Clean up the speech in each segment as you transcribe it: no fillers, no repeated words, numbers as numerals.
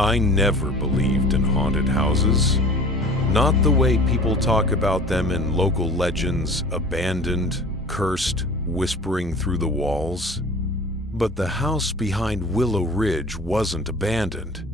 I never believed in haunted houses. Not the way people talk about them in local legends, abandoned, cursed, whispering through the walls. But the house behind Willow Ridge wasn't abandoned,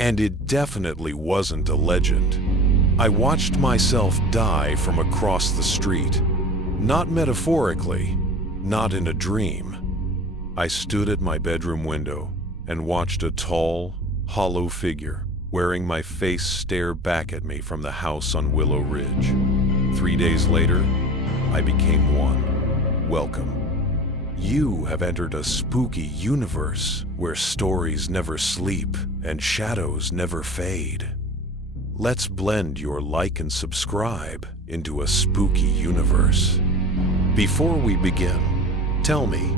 and it definitely wasn't a legend. I watched myself die from across the street, not metaphorically, not in a dream. I stood at my bedroom window and watched a tall, hollow figure wearing my face stare back at me from the house on Willow Ridge. 3 days later, I became one. Welcome. You have entered a spooky universe where stories never sleep and shadows never fade. Let's blend your like and subscribe into a spooky universe. Before we begin, tell me,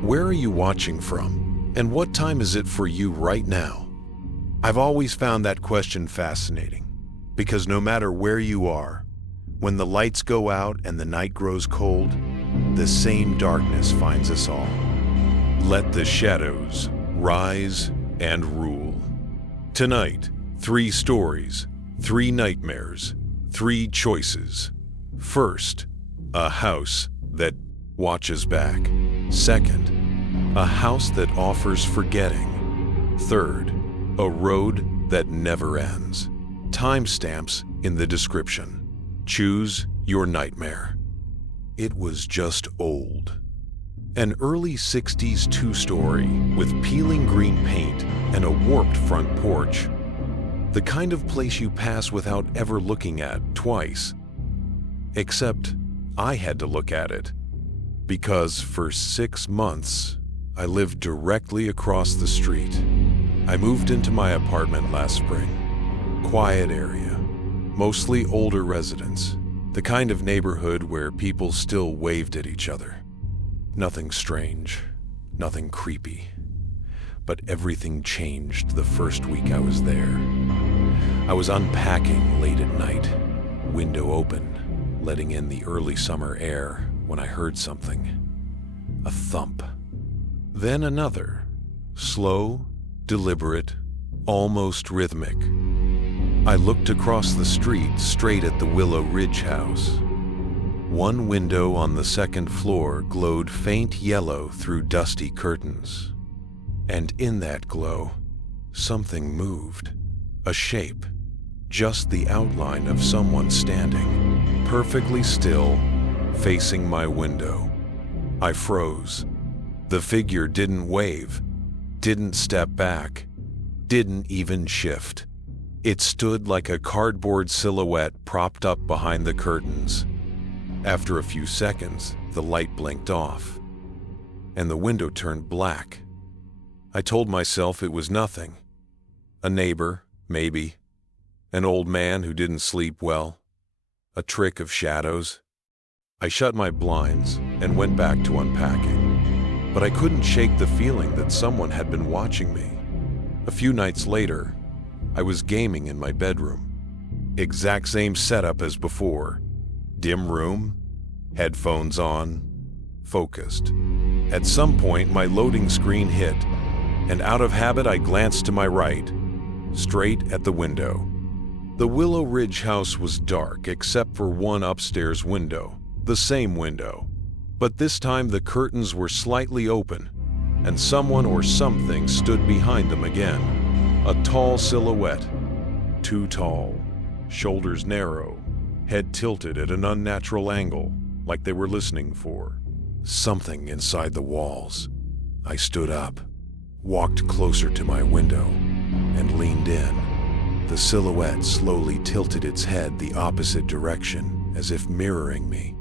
where are you watching from, and what time is it for you right now? I've always found that question fascinating, because no matter where you are, when the lights go out and the night grows cold, the same darkness finds us all. Let the shadows rise and rule. Tonight, 3 stories, 3 nightmares, 3 choices. First, a house that watches back. Second, a house that offers forgetting. Third, a road that never ends. Timestamps in the description. Choose your nightmare. It was just old. An early 60s 2-story with peeling green paint and a warped front porch. The kind of place you pass without ever looking at twice. Except I had to look at it, because for 6 months, I lived directly across the street. I moved into my apartment last spring. Quiet area, mostly older residents, the kind of neighborhood where people still waved at each other. Nothing strange, nothing creepy. But everything changed the first week I was there. I was unpacking late at night, window open, letting in the early summer air when I heard something. A thump. Then another, slow, deliberate, almost rhythmic. I looked across the street straight at the Willow Ridge house. One window on the second floor glowed faint yellow through dusty curtains. And in that glow, something moved. A shape, just the outline of someone standing, perfectly still, facing my window. I froze. The figure didn't wave, didn't step back, didn't even shift. It stood like a cardboard silhouette propped up behind the curtains. After a few seconds, the light blinked off, and the window turned black. I told myself it was nothing. A neighbor, maybe. An old man who didn't sleep well. A trick of shadows. I shut my blinds and went back to unpacking. But I couldn't shake the feeling that someone had been watching me. A few nights later, I was gaming in my bedroom. Exact same setup as before. Dim room, headphones on, focused. At some point, my loading screen hit, and out of habit, I glanced to my right, straight at the window. The Willow Ridge house was dark except for one upstairs window, the same window. But this time the curtains were slightly open, and someone or something stood behind them again. A tall silhouette, too tall, shoulders narrow, head tilted at an unnatural angle, like they were listening for something inside the walls. I stood up, walked closer to my window, and leaned in. The silhouette slowly tilted its head the opposite direction, as if mirroring me.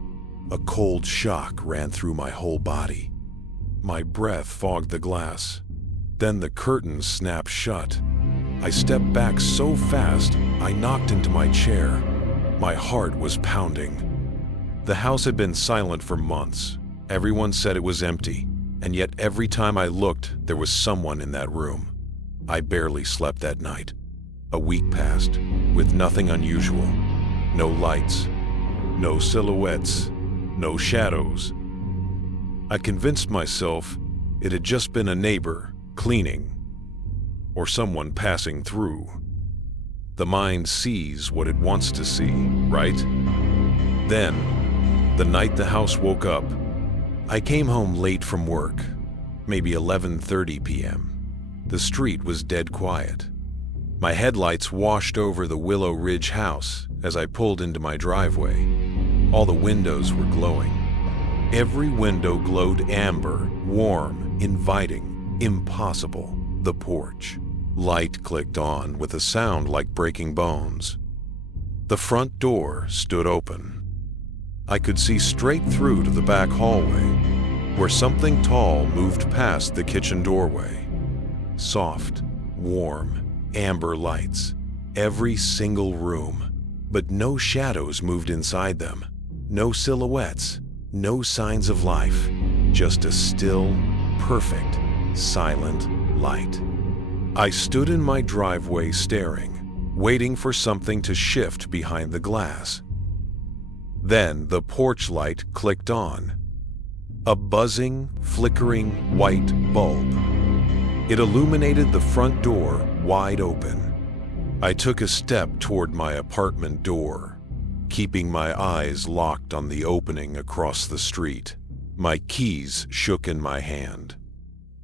A cold shock ran through my whole body. My breath fogged the glass. Then the curtains snapped shut. I stepped back so fast, I knocked into my chair. My heart was pounding. The house had been silent for months. Everyone said it was empty, and yet every time I looked, there was someone in that room. I barely slept that night. A week passed, with nothing unusual. No lights, no silhouettes, no shadows. I convinced myself it had just been a neighbor cleaning. or someone passing through. The mind sees what it wants to see, right? Then, the night the house woke up, I came home late from work, maybe 11:30 p.m. The street was dead quiet. My headlights washed over the Willow Ridge house as I pulled into my driveway. All the windows were glowing. Every window glowed amber, warm, inviting, impossible. The porch. Light clicked on with a sound like breaking bones. The front door stood open. I could see straight through to the back hallway, where something tall moved past the kitchen doorway. Soft, warm, amber lights, every single room, but no shadows moved inside them. No silhouettes, no signs of life, just a still, perfect, silent light. I stood in my driveway staring, waiting for something to shift behind the glass. Then the porch light clicked on. A buzzing, flickering white bulb. It illuminated the front door wide open. I took a step toward my apartment door, keeping my eyes locked on the opening across the street. My keys shook in my hand.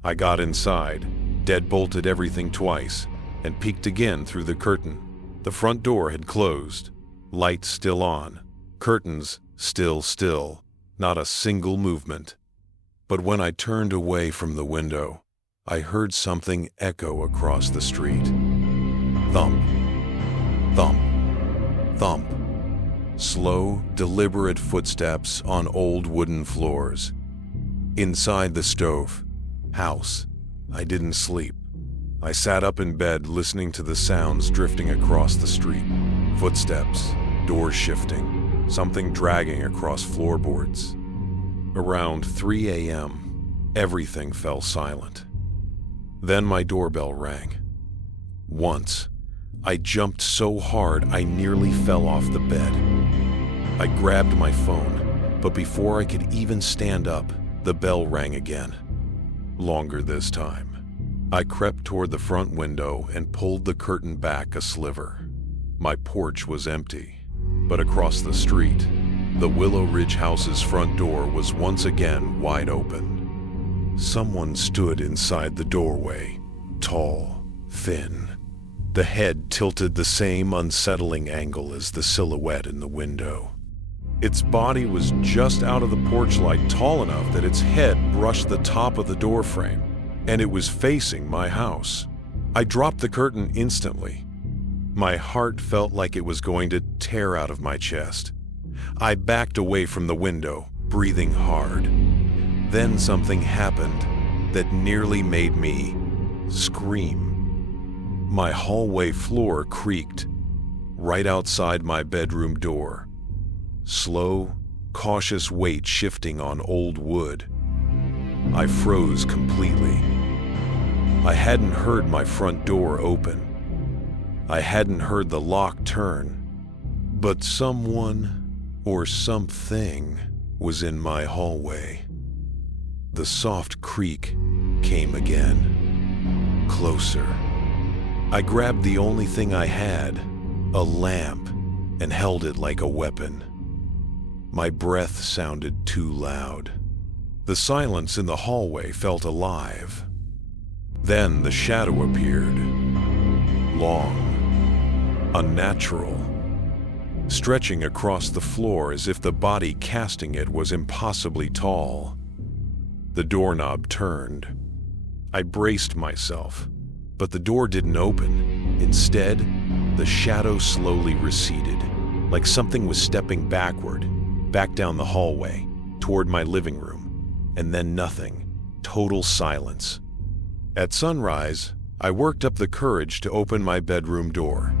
I got inside, deadbolted everything twice, and peeked again through the curtain. The front door had closed, lights still on, curtains still, not a single movement. But when I turned away from the window, I heard something echo across the street. Thump, thump, thump. Slow, deliberate footsteps on old wooden floors. Inside the stove, house, I didn't sleep. I sat up in bed listening to the sounds drifting across the street. Footsteps, doors shifting, something dragging across floorboards. Around 3 a.m., everything fell silent. Then my doorbell rang. Once, I jumped so hard I nearly fell off the bed. I grabbed my phone, but before I could even stand up, the bell rang again. Longer this time. I crept toward the front window and pulled the curtain back a sliver. My porch was empty, but across the street, the Willow Ridge house's front door was once again wide open. Someone stood inside the doorway, tall, thin. The head tilted the same unsettling angle as the silhouette in the window. Its body was just out of the porch light, tall enough that its head brushed the top of the door frame, and it was facing my house. I dropped the curtain instantly. My heart felt like it was going to tear out of my chest. I backed away from the window, breathing hard. Then something happened that nearly made me scream. My hallway floor creaked right outside my bedroom door. Slow, cautious weight shifting on old wood. I froze completely. I hadn't heard my front door open. I hadn't heard the lock turn. But someone or something was in my hallway. The soft creak came again. Closer. I grabbed the only thing I had, a lamp, and held it like a weapon. My breath sounded too loud. The silence in the hallway felt alive. Then the shadow appeared. Long, unnatural, stretching across the floor as if the body casting it was impossibly tall. The doorknob turned. I braced myself, but the door didn't open. Instead, the shadow slowly receded, like something was stepping backward, back down the hallway, toward my living room, and then nothing, total silence. At sunrise, I worked up the courage to open my bedroom door.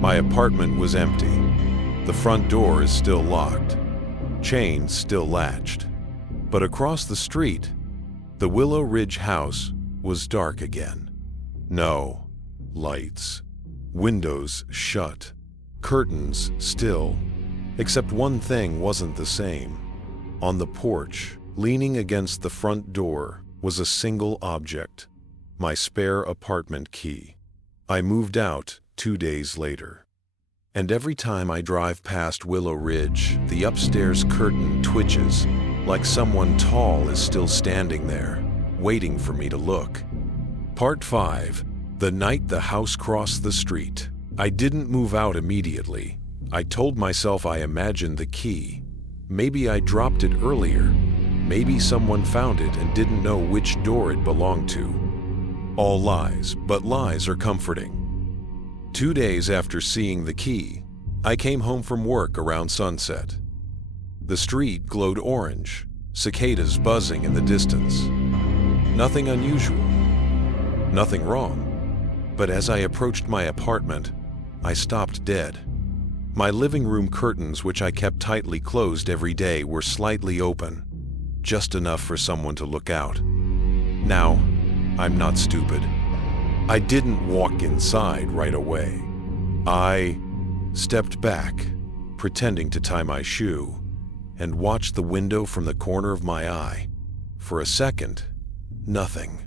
My apartment was empty. The front door is still locked, chains still latched. But across the street, the Willow Ridge house was dark again. No lights, windows shut, curtains still, except one thing wasn't the same. On the porch, leaning against the front door, was a single object. My spare apartment key. I moved out 2 days later. And every time I drive past Willow Ridge, the upstairs curtain twitches like someone tall is still standing there, waiting for me to look. Part 5. The night the house crossed the street. I didn't move out immediately. I told myself I imagined the key. Maybe I dropped it earlier. Maybe someone found it and didn't know which door it belonged to. All lies, but lies are comforting. 2 days after seeing the key, I came home from work around sunset. The street glowed orange, cicadas buzzing in the distance. Nothing unusual, nothing wrong. But as I approached my apartment, I stopped dead. My living room curtains, which I kept tightly closed every day, were slightly open, just enough for someone to look out. Now, I'm not stupid. I didn't walk inside right away. I stepped back, pretending to tie my shoe, and watched the window from the corner of my eye. For a second, nothing.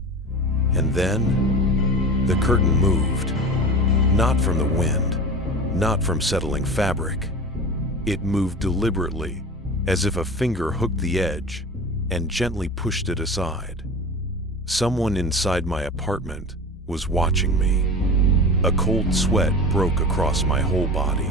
And then, the curtain moved. Not from the wind, not from settling fabric. It moved deliberately, as if a finger hooked the edge and gently pushed it aside. Someone inside my apartment was watching me. A cold sweat broke across my whole body.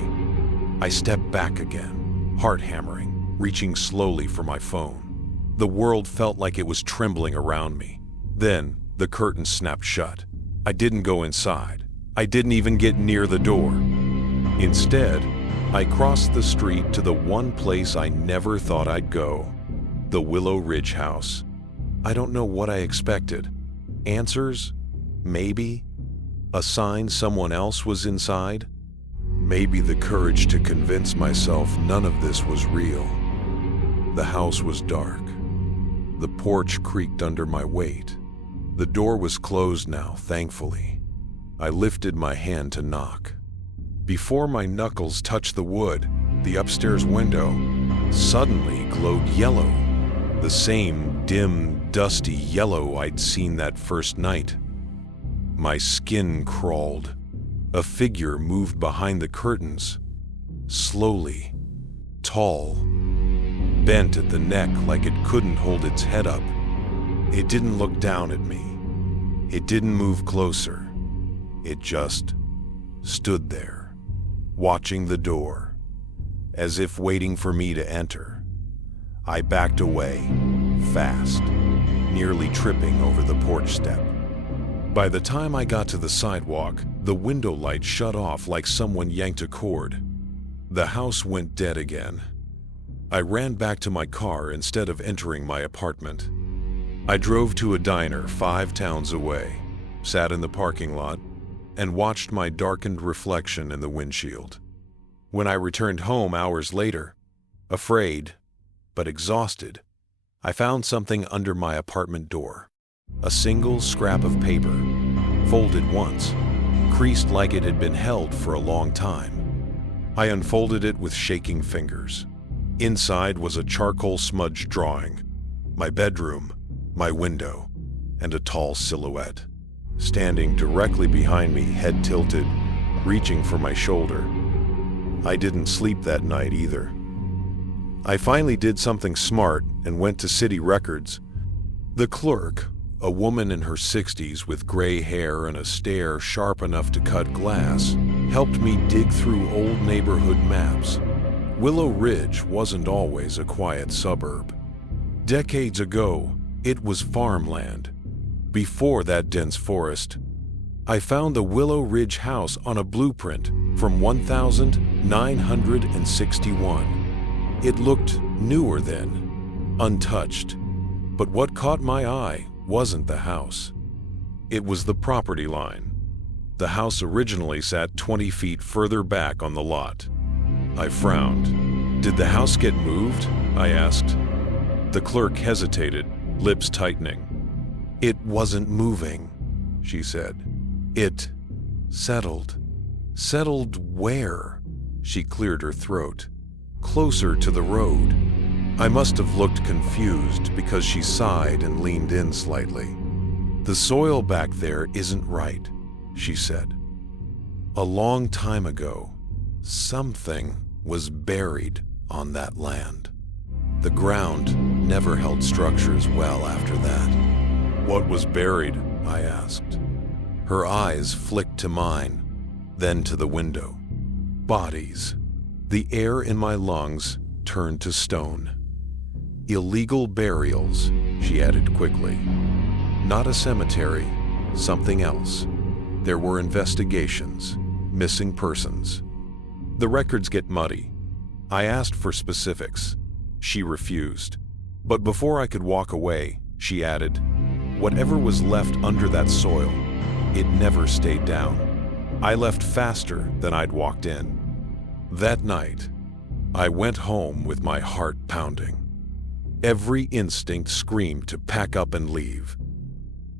I stepped back again, heart hammering, reaching slowly for my phone. The world felt like it was trembling around me. Then, the curtain snapped shut. I didn't go inside. I didn't even get near the door. Instead, I crossed the street to the one place I never thought I'd go, the Willow Ridge house. I don't know what I expected. Answers? Maybe. A sign someone else was inside? Maybe the courage to convince myself none of this was real. The house was dark. The porch creaked under my weight. The door was closed now, thankfully. I lifted my hand to knock. Before my knuckles touched the wood, the upstairs window suddenly glowed yellow. The same dim, dusty yellow I'd seen that first night. My skin crawled. A figure moved behind the curtains, slowly, tall, bent at the neck like it couldn't hold its head up. It didn't look down at me. It didn't move closer. It just stood there, watching the door, as if waiting for me to enter. I backed away, fast, nearly tripping over the porch step. By the time I got to the sidewalk, the window light shut off like someone yanked a cord. The house went dead again. I ran back to my car instead of entering my apartment. I drove to a diner 5 towns away, sat in the parking lot, and watched my darkened reflection in the windshield. When I returned home hours later, afraid but exhausted, I found something under my apartment door. A single scrap of paper, folded once, creased like it had been held for a long time. I unfolded it with shaking fingers. Inside was a charcoal smudged drawing, my bedroom, my window, and a tall silhouette. Standing directly behind me, head tilted, reaching for my shoulder. I didn't sleep that night either. I finally did something smart and went to city records. The clerk, a woman in her 60s with gray hair and a stare sharp enough to cut glass, helped me dig through old neighborhood maps. Willow Ridge wasn't always a quiet suburb. Decades ago, it was farmland. Before that dense forest, I found the Willow Ridge house on a blueprint from 1961. It looked newer then, untouched. But what caught my eye wasn't the house. It was the property line. The house originally sat 20 feet further back on the lot. I frowned. Did the house get moved? I asked. The clerk hesitated, lips tightening. It wasn't moving, she said. It settled. Settled where? She cleared her throat. Closer to the road. I must have looked confused because she sighed and leaned in slightly. "The soil back there isn't right," she said. "A long time ago, something was buried on that land. The ground never held structures well after that." "What was buried?" I asked. Her eyes flicked to mine, then to the window. "Bodies." The air in my lungs turned to stone. "Illegal burials," she added quickly. "Not a cemetery, something else. There were investigations, missing persons. The records get muddy." I asked for specifics. She refused. But before I could walk away, she added, "Whatever was left under that soil, it never stayed down. I left faster than I'd walked in." That night, I went home with my heart pounding. Every instinct screamed to pack up and leave.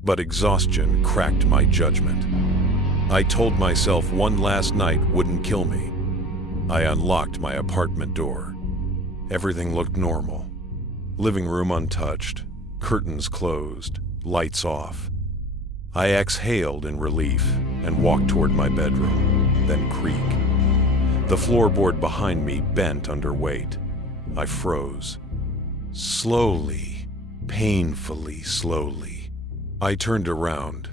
But exhaustion cracked my judgment. I told myself one last night wouldn't kill me. I unlocked my apartment door. Everything looked normal. Living room untouched, curtains closed, lights off. I exhaled in relief and walked toward my bedroom, then creak. The floorboard behind me bent under weight. I froze. Slowly, painfully slowly, I turned around.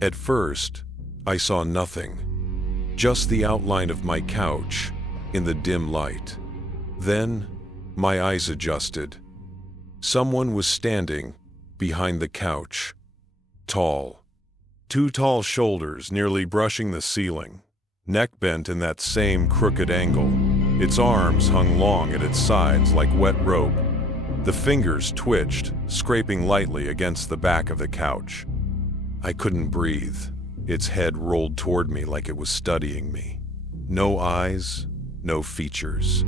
At first, I saw nothing, just the outline of my couch in the dim light. Then, my eyes adjusted. Someone was standing behind the couch, tall. 2 tall shoulders nearly brushing the ceiling, neck bent in that same crooked angle. Its arms hung long at its sides like wet rope. The fingers twitched, scraping lightly against the back of the couch. I couldn't breathe. Its head rolled toward me like it was studying me. No eyes, no features.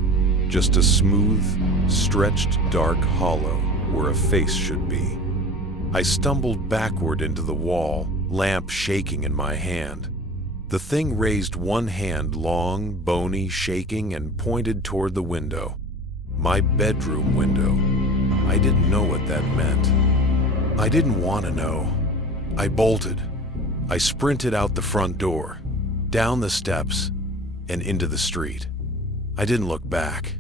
Just a smooth, stretched dark hollow where a face should be. I stumbled backward into the wall, lamp shaking in my hand. The thing raised one hand, long, bony, shaking, and pointed toward the window. My bedroom window. I didn't know what that meant. I didn't want to know. I bolted. I sprinted out the front door, down the steps, and into the street. I didn't look back.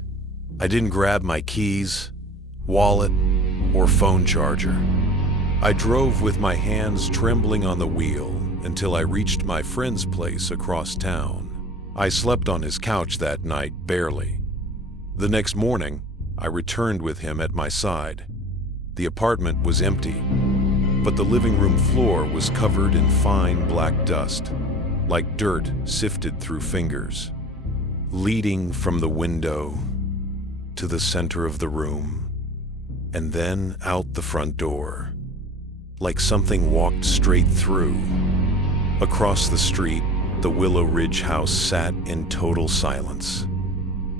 I didn't grab my keys, wallet, or phone charger. I drove with my hands trembling on the wheel until I reached my friend's place across town. I slept on his couch that night, barely. The next morning, I returned with him at my side. The apartment was empty, but the living room floor was covered in fine black dust, like dirt sifted through fingers, leading from the window to the center of the room, and then out the front door, like something walked straight through. Across the street, the Willow Ridge house sat in total silence.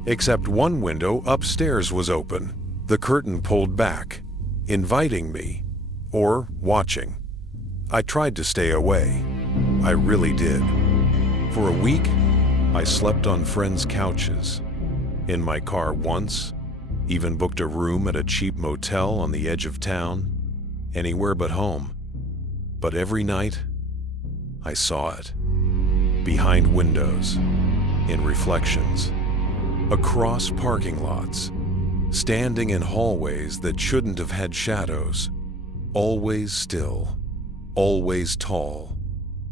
Except one window upstairs was open, the curtain pulled back, inviting me, or watching. I tried to stay away. I really did. For a week, I slept on friends' couches, in my car once, even booked a room at a cheap motel on the edge of town, anywhere but home. But every night, I saw it. Behind windows, in reflections, across parking lots, standing in hallways that shouldn't have had shadows, always still, always tall,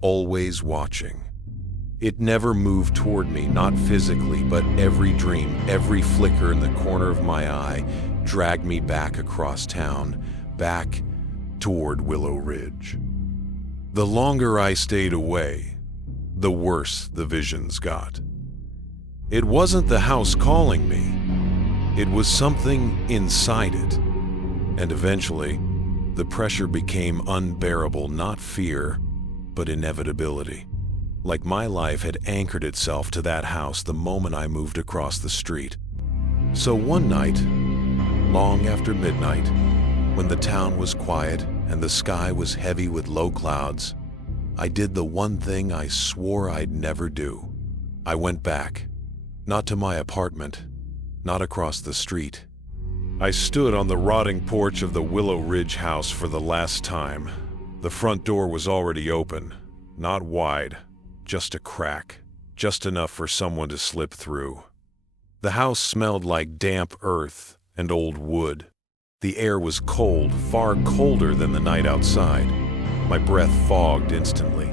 always watching. It never moved toward me, not physically, but every dream, every flicker in the corner of my eye dragged me back across town, back toward Willow Ridge. The longer I stayed away, the worse the visions got. It wasn't the house calling me. It was something inside it. And eventually, the pressure became unbearable, not fear, but inevitability. Like my life had anchored itself to that house the moment I moved across the street. So one night, long after midnight, when the town was quiet and the sky was heavy with low clouds, I did the one thing I swore I'd never do. I went back. Not to my apartment, not across the street. I stood on the rotting porch of the Willow Ridge house for the last time. The front door was already open, not wide, just a crack, just enough for someone to slip through. The house smelled like damp earth and old wood. The air was cold, far colder than the night outside. My breath fogged instantly.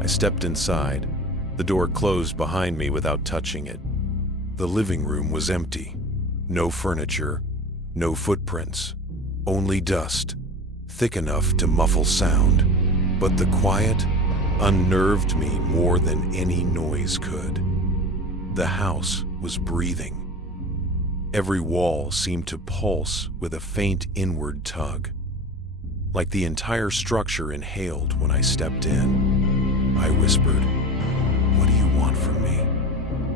I stepped inside. The door closed behind me without touching it. The living room was empty. No furniture, no footprints, only dust, thick enough to muffle sound. But the quiet unnerved me more than any noise could. The house was breathing. Every wall seemed to pulse with a faint inward tug, like the entire structure inhaled when I stepped in. I whispered, "What do you want from me?"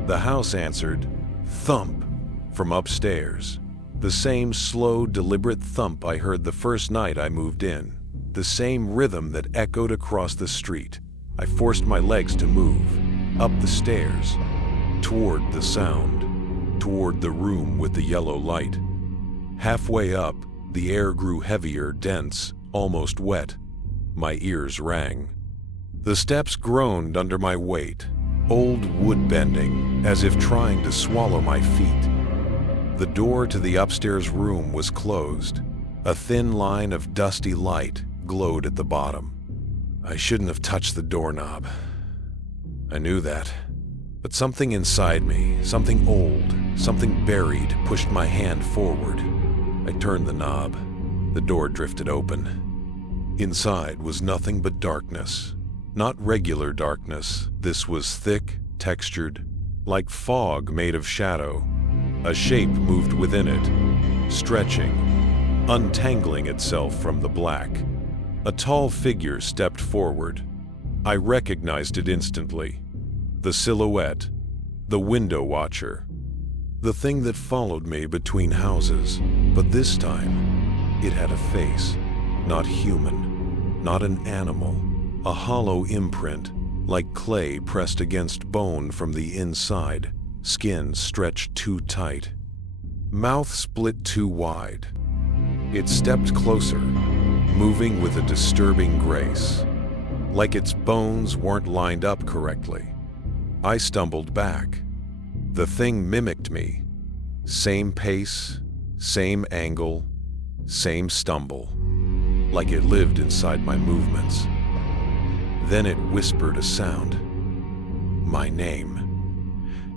The house answered, thump, from upstairs. The same slow, deliberate thump I heard the first night I moved in. The same rhythm that echoed across the street. I forced my legs to move, up the stairs, toward the sound, toward the room with the yellow light. Halfway up, the air grew heavier, dense, almost wet. My ears rang. The steps groaned under my weight, old wood bending, as if trying to swallow my feet. The door to the upstairs room was closed. A thin line of dusty light glowed at the bottom. I shouldn't have touched the doorknob. I knew that. But something inside me, something old, something buried, pushed my hand forward. I turned the knob. The door drifted open. Inside was nothing but darkness. Not regular darkness. This was thick, textured, like fog made of shadow. A shape moved within it, stretching, untangling itself from the black. A tall figure stepped forward. I recognized it instantly. The silhouette, the window watcher, the thing that followed me between houses. But this time, it had a face, not human, not an animal, a hollow imprint, like clay pressed against bone from the inside, skin stretched too tight, mouth split too wide. It stepped closer, moving with a disturbing grace, like its bones weren't lined up correctly. I stumbled back. The thing mimicked me. Same pace, same angle, same stumble, like it lived inside my movements. Then it whispered a sound. My name.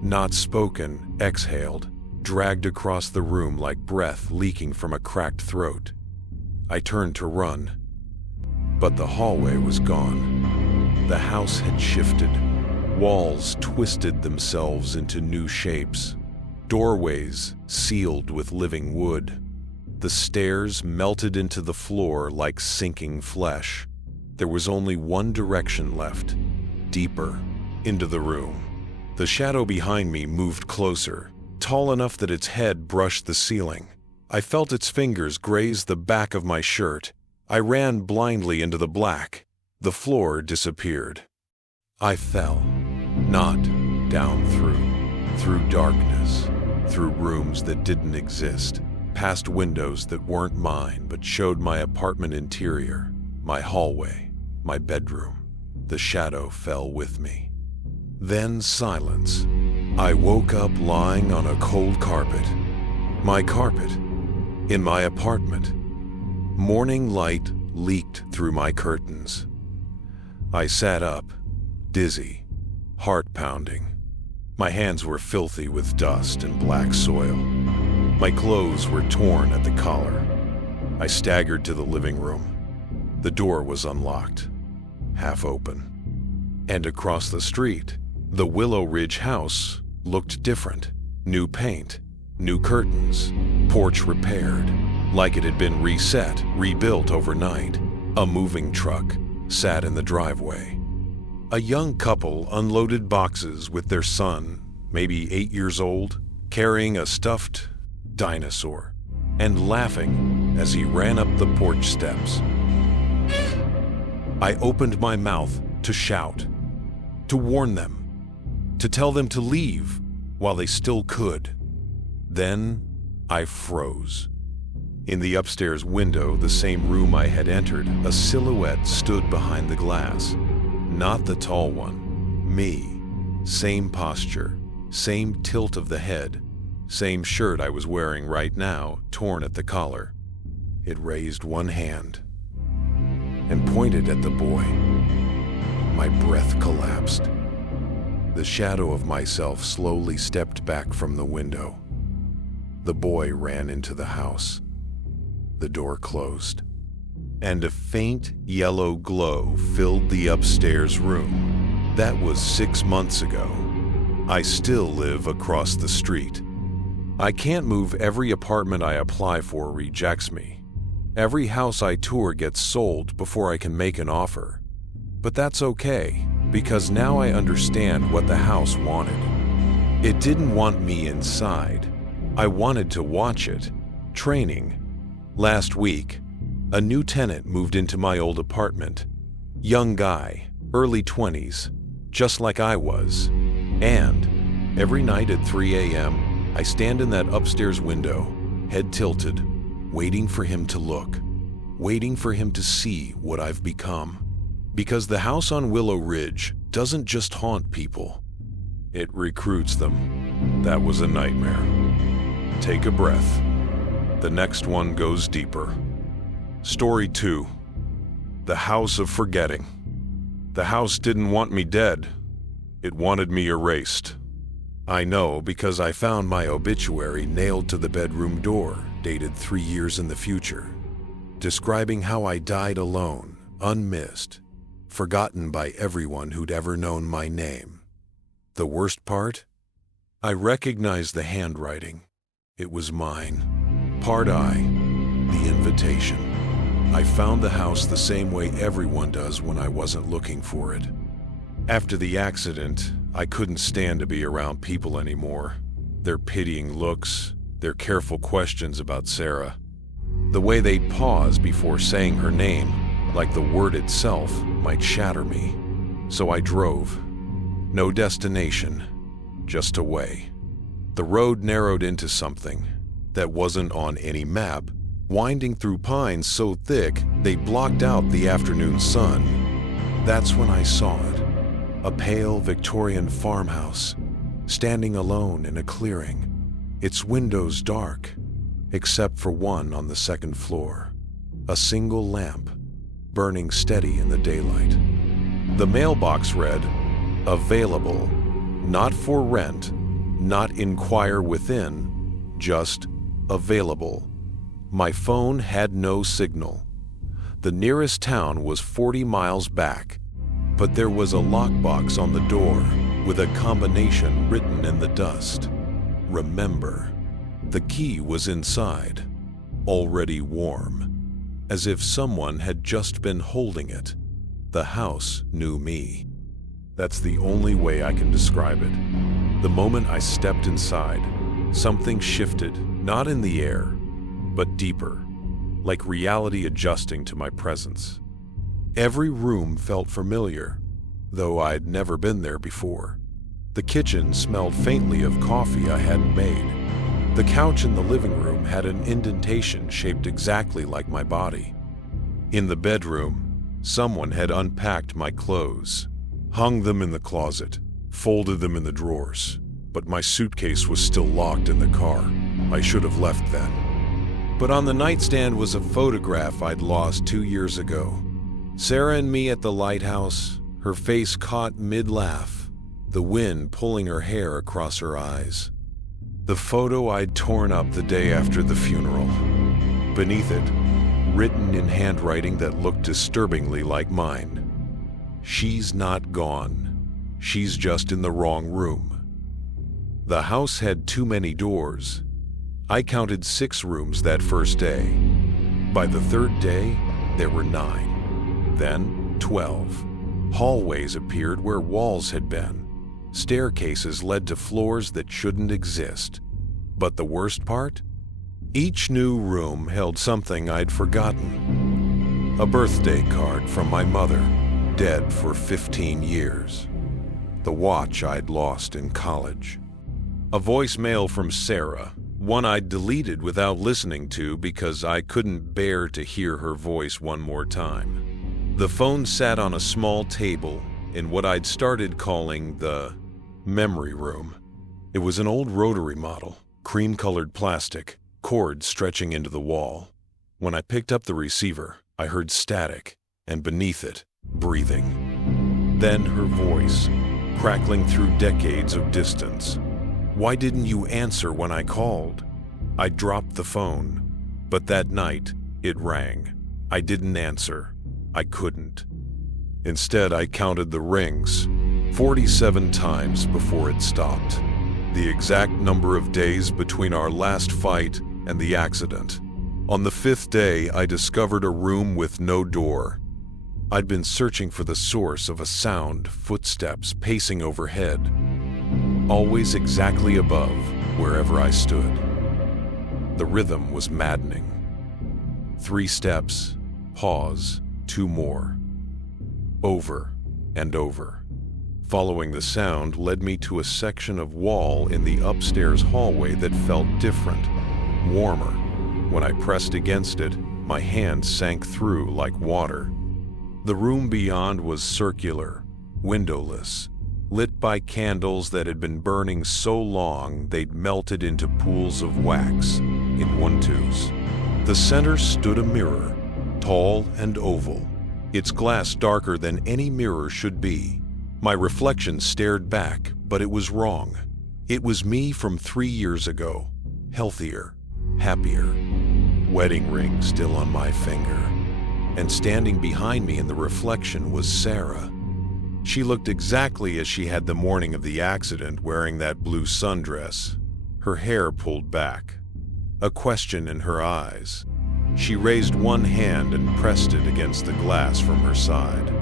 Not spoken, exhaled, dragged across the room like breath leaking from a cracked throat. I turned to run, but the hallway was gone. The house had shifted. Walls twisted themselves into new shapes. Doorways sealed with living wood. The stairs melted into the floor like sinking flesh. There was only one direction left, deeper, into the room. The shadow behind me moved closer, tall enough that its head brushed the ceiling. I felt its fingers graze the back of my shirt. I ran blindly into the black. The floor disappeared. I fell, not down through darkness, through rooms that didn't exist, past windows that weren't mine but showed my apartment interior, my hallway, my bedroom. The shadow fell with me. Then silence. I woke up lying on a cold carpet. My carpet, in my apartment. Morning light leaked through my curtains. I sat up, dizzy, heart pounding. My hands were filthy with dust and black soil. My clothes were torn at the collar. I staggered to the living room. The door was unlocked, half open. And across the street, the Willow Ridge house looked different. New paint, new curtains, porch repaired, like it had been reset, rebuilt overnight. A moving truck sat in the driveway. A young couple unloaded boxes with their son, maybe 8 years old, carrying a stuffed dinosaur, and laughing as he ran up the porch steps. I opened my mouth to shout, to warn them, to tell them to leave while they still could. Then I froze. In the upstairs window, the same room I had entered, a silhouette stood behind the glass. Not the tall one. Me. Same posture, same tilt of the head, same shirt I was wearing right now, torn at the collar. It raised one hand and pointed at the boy. My breath collapsed. The shadow of myself slowly stepped back from the window. The boy ran into the house. The door closed, and a faint yellow glow filled the upstairs room. That was 6 months ago. I still live across the street. I can't move. Every apartment I apply for rejects me. Every house I tour gets sold before I can make an offer. But that's okay, because now I understand what the house wanted. It didn't want me inside. I wanted to watch it. Training. Last week, a new tenant moved into my old apartment. Young guy, early 20s, just like I was. And every night at 3 a.m., I stand in that upstairs window, head tilted, waiting for him to look, waiting for him to see what I've become. Because the house on Willow Ridge doesn't just haunt people, it recruits them. That was a nightmare. Take a breath. The next one goes deeper. Story 2. The House of Forgetting. The house didn't want me dead. It wanted me erased. I know because I found my obituary nailed to the bedroom door, dated 3 years in the future, describing how I died alone, unmissed, forgotten by everyone who'd ever known my name. The worst part? I recognized the handwriting. It was mine. Part I, the invitation. I found the house the same way everyone does when I wasn't looking for it. After the accident, I couldn't stand to be around people anymore. Their pitying looks, their careful questions about Sarah. The way they'd pause before saying her name, like the word itself might shatter me. So I drove. No destination, just a way. The road narrowed into something that wasn't on any map, winding through pines so thick they blocked out the afternoon sun. That's when I saw it. A pale Victorian farmhouse, standing alone in a clearing, its windows dark, except for one on the second floor. A single lamp, burning steady in the daylight. The mailbox read, "Available, not for rent, not inquire within, just available." My phone had no signal. The nearest town was 40 miles back, but there was a lockbox on the door with a combination written in the dust. Remember. The key was inside, already warm, as if someone had just been holding it. The house knew me. That's the only way I can describe it. The moment I stepped inside, something shifted, not in the air, but deeper, like reality adjusting to my presence. Every room felt familiar, though I'd never been there before. The kitchen smelled faintly of coffee I hadn't made. The couch in the living room had an indentation shaped exactly like my body. In the bedroom, someone had unpacked my clothes, hung them in the closet, folded them in the drawers, but my suitcase was still locked in the car. I should have left then. But on the nightstand was a photograph I'd lost 2 years ago. Sarah and me at the lighthouse, her face caught mid-laugh, the wind pulling her hair across her eyes. The photo I'd torn up the day after the funeral. Beneath it, written in handwriting that looked disturbingly like mine, "She's not gone. She's just in the wrong room." The house had too many doors. I counted 6 rooms that first day. By the 3rd day, there were 9. Then 12. Hallways appeared where walls had been. Staircases led to floors that shouldn't exist. But the worst part? Each new room held something I'd forgotten. A birthday card from my mother, dead for 15 years. The watch I'd lost in college. A voicemail from Sarah, One I'd deleted without listening to because I couldn't bear to hear her voice one more time. The phone sat on a small table in what I'd started calling the memory room. It was an old rotary model, cream-colored plastic, cords stretching into the wall. When I picked up the receiver, I heard static, and beneath it, breathing. Then her voice, crackling through decades of distance. "Why didn't you answer when I called?" I dropped the phone, but that night, it rang. I didn't answer. I couldn't. Instead, I counted the rings, 47 times before it stopped. The exact number of days between our last fight and the accident. On the 5th day, I discovered a room with no door. I'd been searching for the source of a sound, footsteps pacing overhead, always exactly above wherever I stood. The rhythm was maddening. 3 steps, pause, 2 more. Over and over. Following the sound led me to a section of wall in the upstairs hallway that felt different, warmer. When I pressed against it, my hand sank through like water. The room beyond was circular, windowless, lit by candles that had been burning so long they'd melted into pools of wax in 1-2s. The center stood a mirror, tall and oval, its glass darker than any mirror should be. My reflection stared back, but it was wrong. It was me from 3 years ago, healthier, happier. Wedding ring still on my finger. And standing behind me in the reflection was Sarah. She looked exactly as she had the morning of the accident, wearing that blue sundress, her hair pulled back, a question in her eyes. She raised one hand and pressed it against the glass from her side.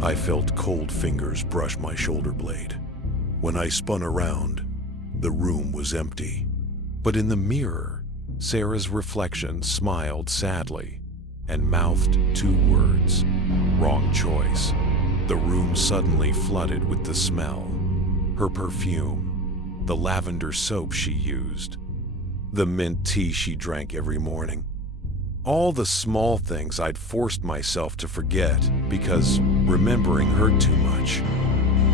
I felt cold fingers brush my shoulder blade. When I spun around, the room was empty. But in the mirror, Sarah's reflection smiled sadly and mouthed 2 words, "Wrong choice." The room suddenly flooded with the smell. Her perfume, the lavender soap she used, the mint tea she drank every morning. All the small things I'd forced myself to forget because remembering hurt too much.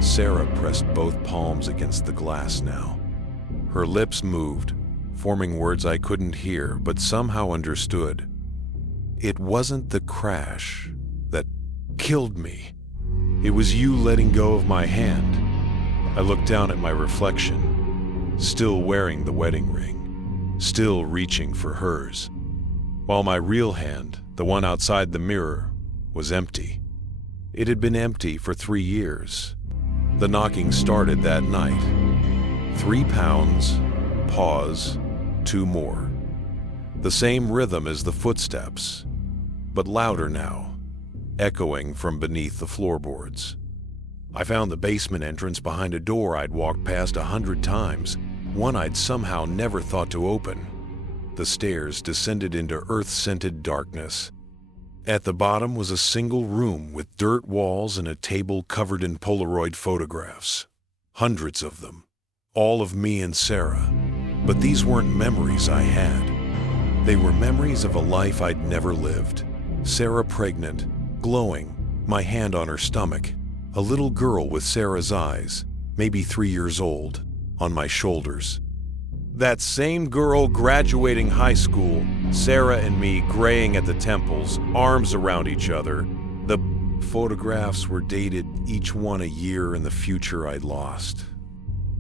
Sarah pressed both palms against the glass now. Her lips moved, forming words I couldn't hear but somehow understood. It wasn't the crash that killed me. It was you letting go of my hand. I looked down at my reflection, still wearing the wedding ring, still reaching for hers, while my real hand, the one outside the mirror, was empty. It had been empty for 3 years. The knocking started that night. 3 pounds, pause, 2 more. The same rhythm as the footsteps, but louder now, echoing from beneath the floorboards. I found the basement entrance behind a door I'd walked past 100 times, one I'd somehow never thought to open. The stairs descended into earth-scented darkness. At the bottom was a single room with dirt walls and a table covered in Polaroid photographs. Hundreds of them, all of me and Sarah. But these weren't memories I had. They were memories of a life I'd never lived. Sarah pregnant, glowing, my hand on her stomach. A little girl with Sarah's eyes, maybe 3 years old, on my shoulders. That same girl graduating high school, Sarah and me graying at the temples, arms around each other. The photographs were dated, each one a year in the future I'd lost.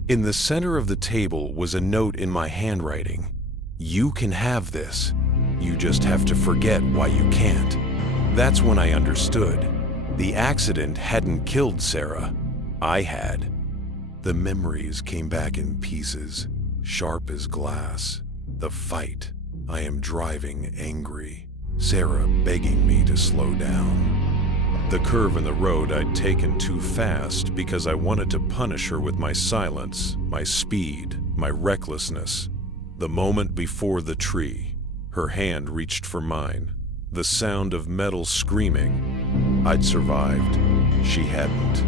In the center of the table was a note in my handwriting. "You can have this. You just have to forget why you can't." That's when I understood. The accident hadn't killed Sarah. I had. The memories came back in pieces, sharp as glass. The fight. I am driving angry. Sarah begging me to slow down. The curve in the road I'd taken too fast because I wanted to punish her with my silence, my speed, my recklessness. The moment before the tree, her hand reached for mine. The sound of metal screaming. I'd survived. She hadn't.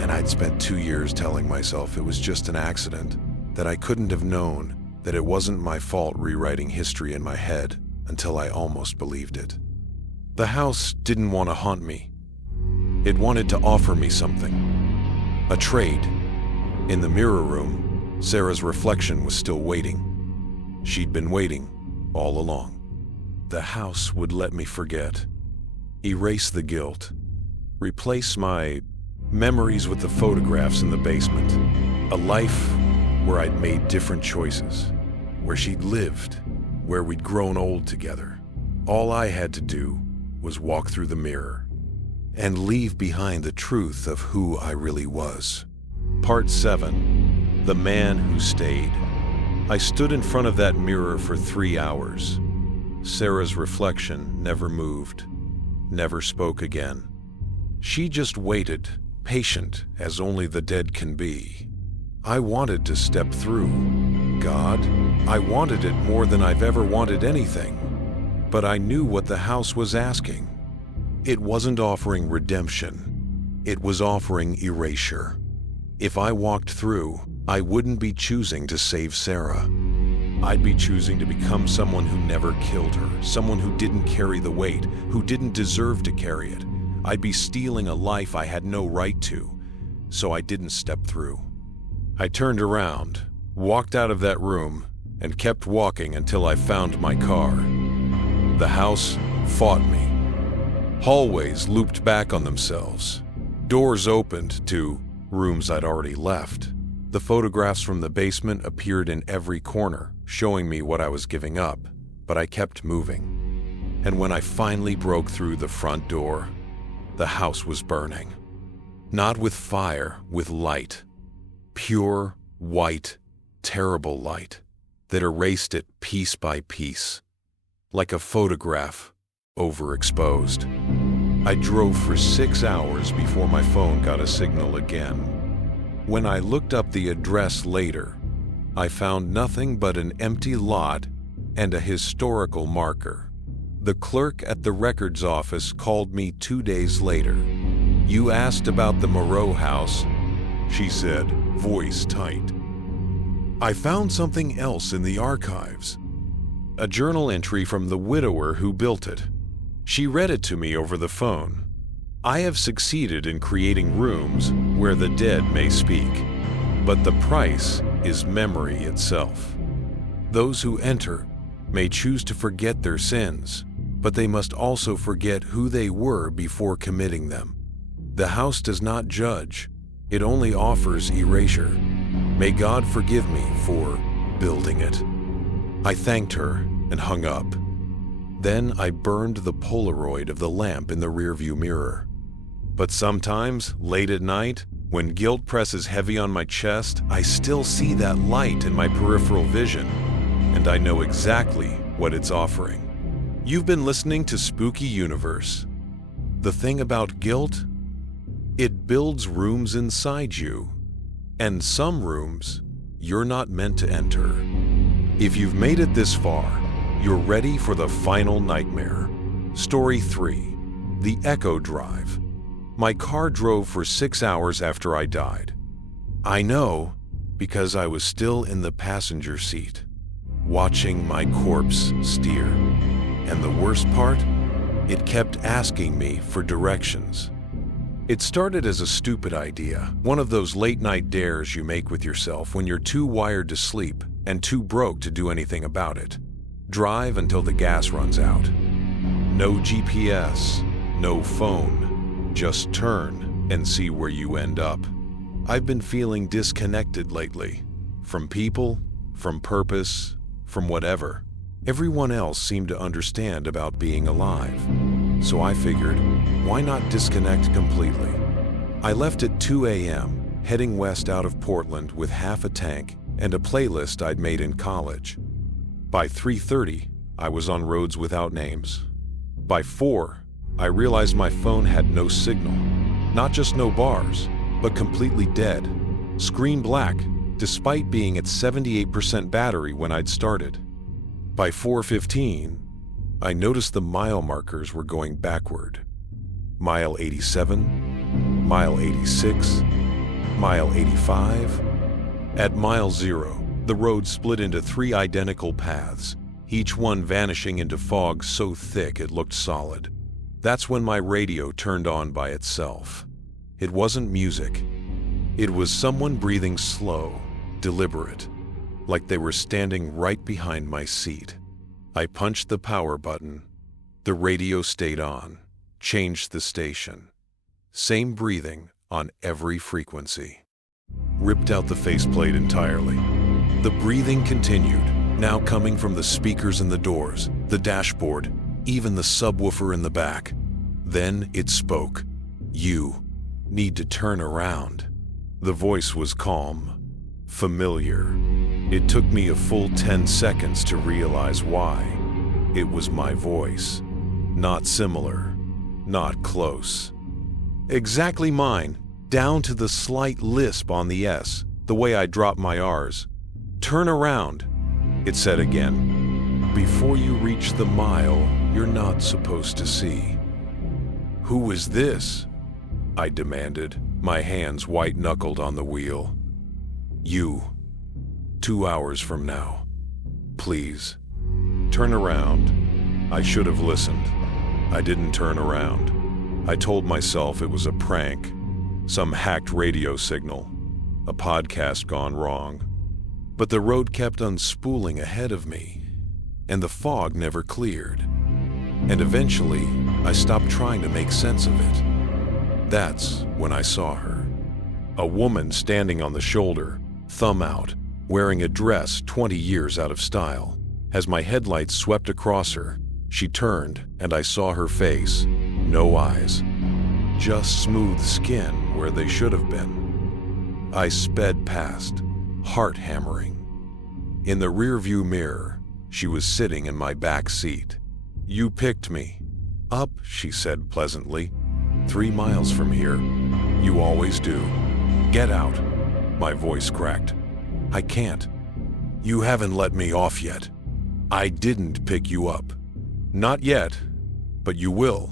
And I'd spent 2 years telling myself it was just an accident, that I couldn't have known, that it wasn't my fault rewriting history in my head until I almost believed it. The house didn't want to haunt me. It wanted to offer me something. A trade. In the mirror room, Sarah's reflection was still waiting. She'd been waiting all along. The house would let me forget. Erase the guilt. Replace my memories with the photographs in the basement. A life where I'd made different choices. Where she'd lived. Where we'd grown old together. All I had to do was walk through the mirror and leave behind the truth of who I really was. Part 7. The Man Who Stayed. I stood in front of that mirror for 3 hours. Sarah's reflection never moved, never spoke again. She just waited, patient as only the dead can be. I wanted to step through. God, I wanted it more than I've ever wanted anything. But I knew what the house was asking. It wasn't offering redemption. It was offering erasure. If I walked through, I wouldn't be choosing to save Sarah. I'd be choosing to become someone who never killed her, someone who didn't carry the weight, who didn't deserve to carry it. I'd be stealing a life I had no right to, so I didn't step through. I turned around, walked out of that room, and kept walking until I found my car. The house fought me. Hallways looped back on themselves. Doors opened to rooms I'd already left. The photographs from the basement appeared in every corner, showing me what I was giving up, but I kept moving. And when I finally broke through the front door, the house was burning. Not with fire, with light. Pure, white, terrible light that erased it piece by piece, like a photograph overexposed. I drove for 6 hours before my phone got a signal again. When I looked up the address later, I found nothing but an empty lot and a historical marker. The clerk at the records office called me 2 days later. "You asked about the Moreau house," she said, voice tight. I found something else in the archives. A journal entry from the widower who built it. She read it to me over the phone. "I have succeeded in creating rooms where the dead may speak, but the price is memory itself. Those who enter may choose to forget their sins, but they must also forget who they were before committing them. The house does not judge, it only offers erasure. May God forgive me for building it." I thanked her and hung up. Then I burned the Polaroid of the lamp in the rearview mirror. But sometimes, late at night, when guilt presses heavy on my chest, I still see that light in my peripheral vision, and I know exactly what it's offering. You've been listening to Spooky Universe. The thing about guilt? It builds rooms inside you, and some rooms you're not meant to enter. If you've made it this far, you're ready for the final nightmare. Story 3. The Echo Drive. My car drove for 6 hours after I died. I know because I was still in the passenger seat, watching my corpse steer. And the worst part? It kept asking me for directions. It started as a stupid idea, one of those late-night dares you make with yourself when you're too wired to sleep and too broke to do anything about it. Drive until the gas runs out. No GPS, no phone, just turn and see where you end up. I've been feeling disconnected lately, from people, from purpose, from whatever. Everyone else seemed to understand about being alive. So I figured, why not disconnect completely? I left at 2 a.m., heading west out of Portland with half a tank and a playlist I'd made in college. By 3:30, I was on roads without names. By 4, I realized my phone had no signal. Not just no bars, but completely dead. Screen black, despite being at 78% battery when I'd started. By 4:15, I noticed the mile markers were going backward. Mile 87, mile 86, mile 85. At mile 0, The road split into 3 identical paths, each one vanishing into fog so thick it looked solid. That's when my radio turned on by itself. It wasn't music. It was someone breathing slow, deliberate, like they were standing right behind my seat. I punched the power button. The radio stayed on, changed the station. Same breathing on every frequency. Ripped out the faceplate entirely. The breathing continued, now coming from the speakers in the doors, the dashboard, even the subwoofer in the back. Then it spoke. "You need to turn around." The voice was calm, familiar. It took me a full 10 seconds to realize why. It was my voice. Not similar, not close. Exactly mine, down to the slight lisp on the S, the way I dropped my R's. "Turn around," it said again. "Before you reach the mile you're not supposed to see." "Who is this?" I demanded, my hands white-knuckled on the wheel. "You. 2 hours from now. Please. Turn around." I should have listened. I didn't turn around. I told myself it was a prank, some hacked radio signal, a podcast gone wrong. But the road kept unspooling ahead of me, and the fog never cleared. And eventually, I stopped trying to make sense of it. That's when I saw her. A woman standing on the shoulder, thumb out, wearing a dress 20 years out of style. As my headlights swept across her, she turned and I saw her face. No eyes. Just smooth skin where they should have been. I sped past, heart hammering. In the rearview mirror, she was sitting in my back seat. "You picked me." "Up," she said pleasantly. 3 miles from here. "You always do." "Get out." My voice cracked. "I can't." "You haven't let me off yet." "I didn't pick you up." "Not yet, but you will."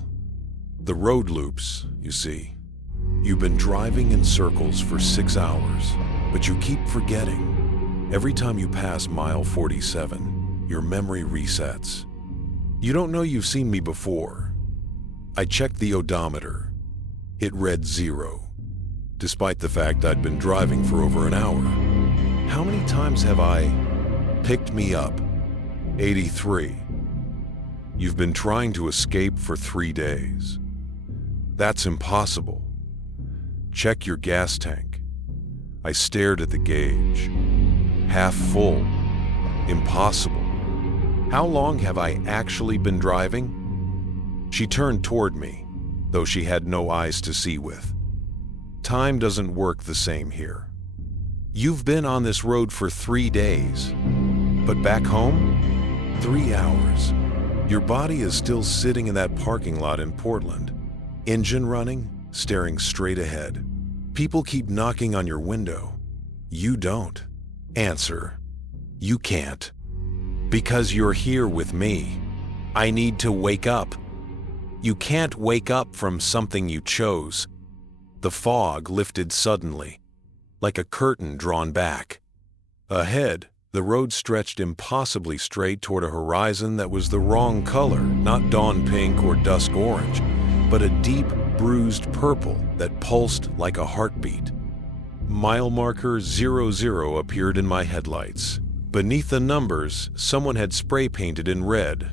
The road loops, you see. You've been driving in circles for 6 hours, but you keep forgetting. Every time you pass mile 47, your memory resets. You don't know you've seen me before. I checked the odometer. It read 0, despite the fact I'd been driving for over an hour. How many times have I picked me up? 83. You've been trying to escape for 3 days. That's impossible. Check your gas tank. I stared at the gauge. Half full. Impossible. How long have I actually been driving? She turned toward me, though she had no eyes to see with. Time doesn't work the same here. You've been on this road for 3 days, but back home, 3 hours. Your body is still sitting in that parking lot in Portland, engine running, staring straight ahead. People keep knocking on your window. You don't. Answer. You can't. Because you're here with me. I need to wake up. You can't wake up from something you chose. The fog lifted suddenly, like a curtain drawn back. Ahead, the road stretched impossibly straight toward a horizon that was the wrong color, not dawn pink or dusk orange, but a deep, bruised purple that pulsed like a heartbeat. Mile marker 00 appeared in my headlights. Beneath the numbers, someone had spray painted in red.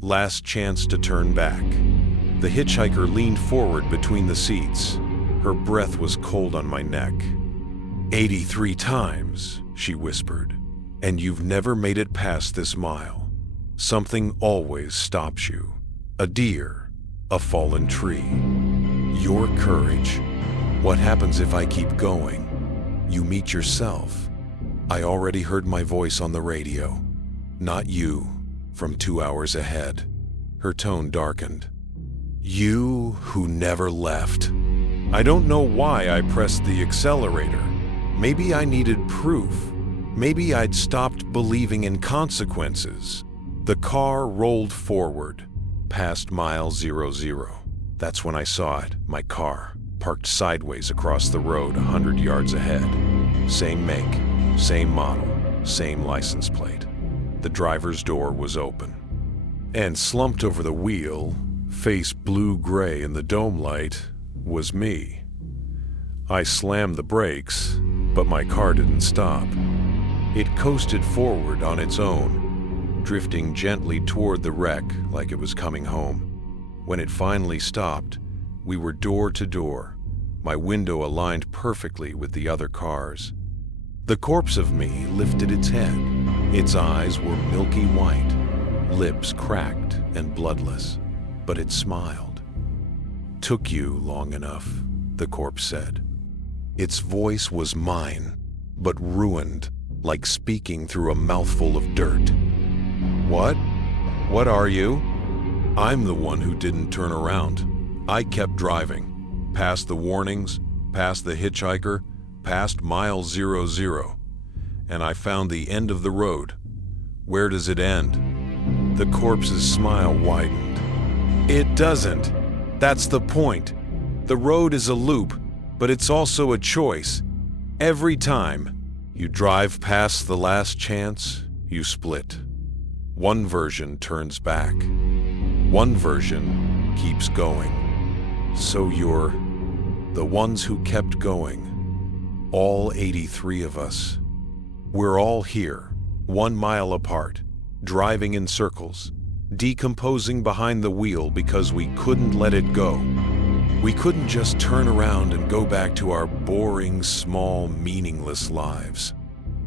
Last chance to turn back. The hitchhiker leaned forward between the seats. Her breath was cold on my neck. 83 times, she whispered, and you've never made it past this mile. Something always stops you. A deer, a fallen tree. Your courage. What happens if I keep going? You meet yourself. I already heard my voice on the radio. Not you, from 2 hours ahead. Her tone darkened. You who never left. I don't know why I pressed the accelerator. Maybe I needed proof. Maybe I'd stopped believing in consequences. The car rolled forward, past mile 00. That's when I saw it, my car, parked sideways across the road 100 yards ahead. Same make, same model, same license plate. The driver's door was open. And slumped over the wheel, face blue-gray in the dome light, was me. I slammed the brakes, but my car didn't stop. It coasted forward on its own, drifting gently toward the wreck like it was coming home. When it finally stopped, we were door to door, my window aligned perfectly with the other cars. The corpse of me lifted its head. Its eyes were milky white, lips cracked and bloodless, but it smiled. "Took you long enough," the corpse said. Its voice was mine, but ruined, like speaking through a mouthful of dirt. "What? What are you?" I'm the one who didn't turn around. I kept driving, past the warnings, past the hitchhiker, past mile 00, and I found the end of the road. Where does it end? The corpse's smile widened. "It doesn't. That's the point. The road is a loop, but it's also a choice. Every time you drive past the last chance, you split. One version turns back. One version keeps going. So you're the ones who kept going. All 83 of us. We're all here, 1 mile apart, driving in circles, decomposing behind the wheel because we couldn't let it go. We couldn't just turn around and go back to our boring, small, meaningless lives.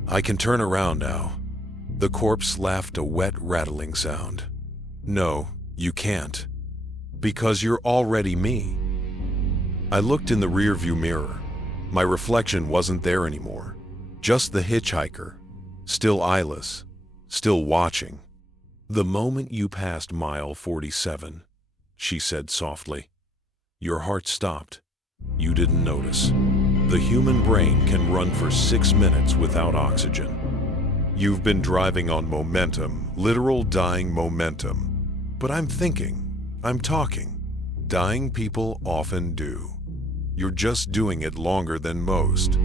I can turn around now." The corpse laughed a wet, rattling sound. "No, you can't. Because you're already me." I looked in the rearview mirror. My reflection wasn't there anymore. Just the hitchhiker, still eyeless, still watching. "The moment you passed mile 47, she said softly, your heart stopped. You didn't notice. The human brain can run for 6 minutes without oxygen. You've been driving on momentum, literal dying momentum. But I'm thinking, I'm talking. Dying people often do. You're just doing it longer than most.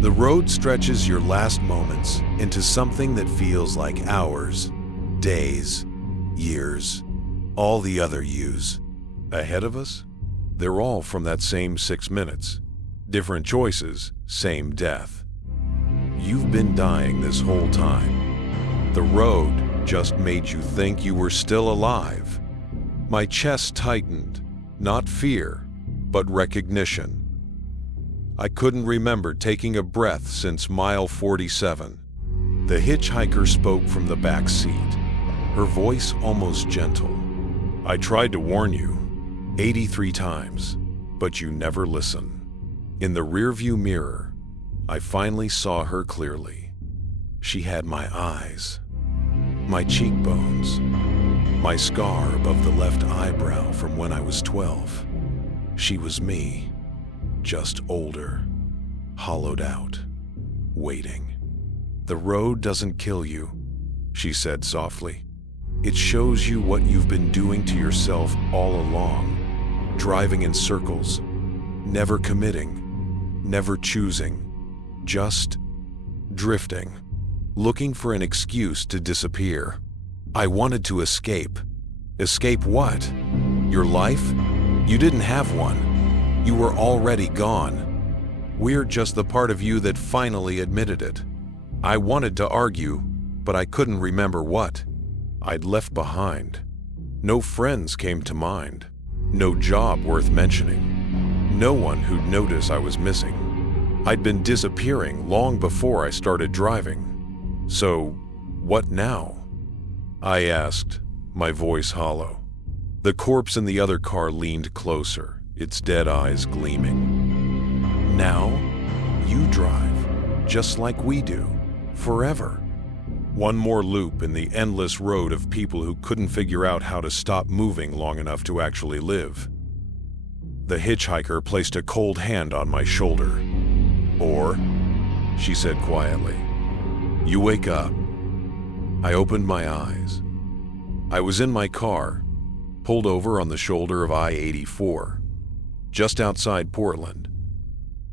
The road stretches your last moments into something that feels like hours, days, years, all the other yous. Ahead of us, they're all from that same 6 minutes. Different choices, same death. You've been dying this whole time. The road just made you think you were still alive." My chest tightened, not fear, but recognition. I couldn't remember taking a breath since mile 47. The hitchhiker spoke from the back seat, her voice almost gentle. "I tried to warn you 83 times, but you never listen." In the rearview mirror, I finally saw her clearly. She had my eyes, my cheekbones, my scar above the left eyebrow from when I was 12. She was me, just older, hollowed out, waiting. "The road doesn't kill you," she said softly. "It shows you what you've been doing to yourself all along, driving in circles, never committing, never choosing, just drifting, looking for an excuse to disappear." I wanted to escape. Escape what? Your life? You didn't have one. You were already gone. We're just the part of you that finally admitted it. I wanted to argue, but I couldn't remember what. I'd left behind. No friends came to mind. No job worth mentioning. No one who'd notice I was missing. I'd been disappearing long before I started driving. So, what now? I asked, my voice hollow. The corpse in the other car leaned closer, its dead eyes gleaming. Now, you drive, just like we do, forever. One more loop in the endless road of people who couldn't figure out how to stop moving long enough to actually live. The hitchhiker placed a cold hand on my shoulder. "Or," she said quietly, "you wake up." I opened my eyes. I was in my car, pulled over on the shoulder of I-84, just outside Portland.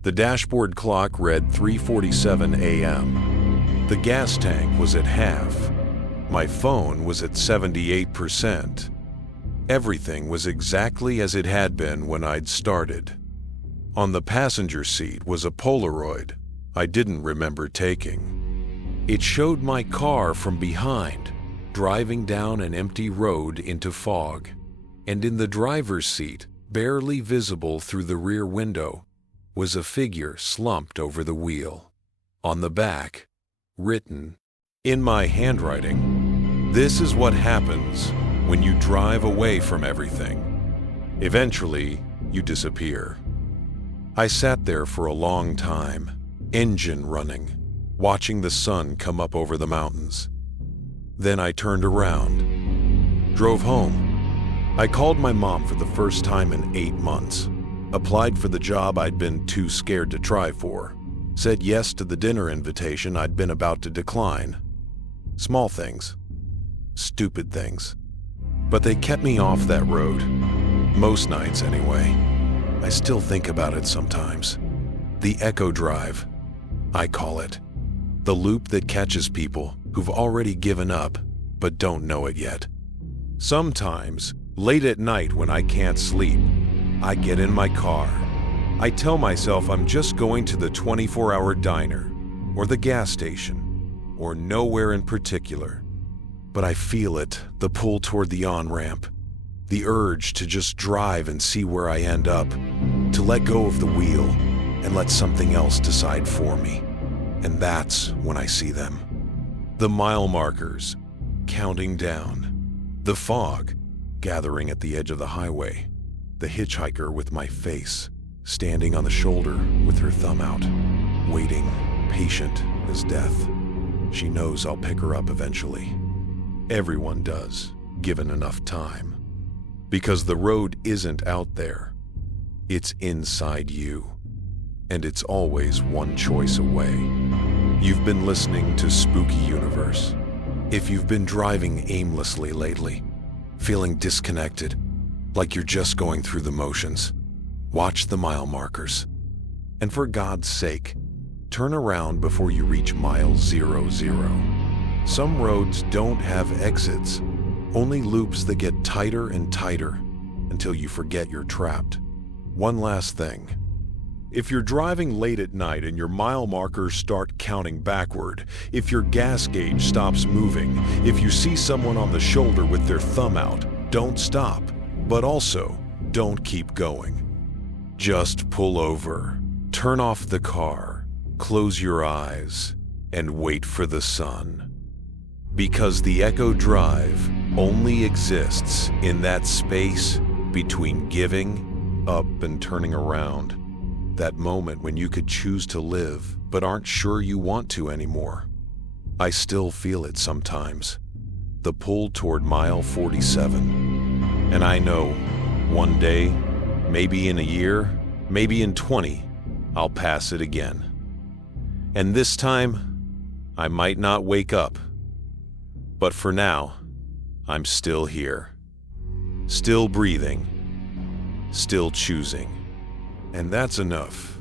The dashboard clock read 3:47 a.m. The gas tank was at half. My phone was at 78%. Everything was exactly as it had been when I'd started. On the passenger seat was a Polaroid I didn't remember taking. It showed my car from behind, driving down an empty road into fog. And in the driver's seat, barely visible through the rear window, was a figure slumped over the wheel. On the back, written, in my handwriting, "This is what happens when you drive away from everything. Eventually, you disappear." I sat there for a long time, engine running, watching the sun come up over the mountains. Then I turned around, drove home. I called my mom for the first time in 8 months, applied for the job I'd been too scared to try for, said yes to the dinner invitation I'd been about to decline. Small things, stupid things, but they kept me off that road, most nights anyway. I still think about it sometimes. The echo drive, I call it. The loop that catches people who've already given up but don't know it yet. Sometimes, late at night when I can't sleep, I get in my car. I tell myself I'm just going to the 24-hour diner or the gas station or nowhere in particular. But I feel it, the pull toward the on-ramp, the urge to just drive and see where I end up, to let go of the wheel and let something else decide for me. And that's when I see them. The mile markers, counting down. The fog, gathering at the edge of the highway. The hitchhiker with my face, standing on the shoulder with her thumb out, waiting, patient as death. She knows I'll pick her up eventually. Everyone does, given enough time. Because the road isn't out there. It's inside you. And it's always one choice away. You've been listening to Spooky Universe. If you've been driving aimlessly lately, feeling disconnected, like you're just going through the motions, watch the mile markers. And for God's sake, turn around before you reach mile 00. Some roads don't have exits, only loops that get tighter and tighter until you forget you're trapped. One last thing. If you're driving late at night and your mile markers start counting backward, if your gas gauge stops moving, if you see someone on the shoulder with their thumb out, don't stop, but also don't keep going. Just pull over, turn off the car, close your eyes, and wait for the sun. Because the Echo Drive only exists in that space between giving up and turning around. That moment when you could choose to live but aren't sure you want to anymore. I still feel it sometimes. The pull toward mile 47. And I know one day, maybe in a year, maybe in 20, I'll pass it again. And this time, I might not wake up. But for now, I'm still here. Still breathing. Still choosing. And that's enough.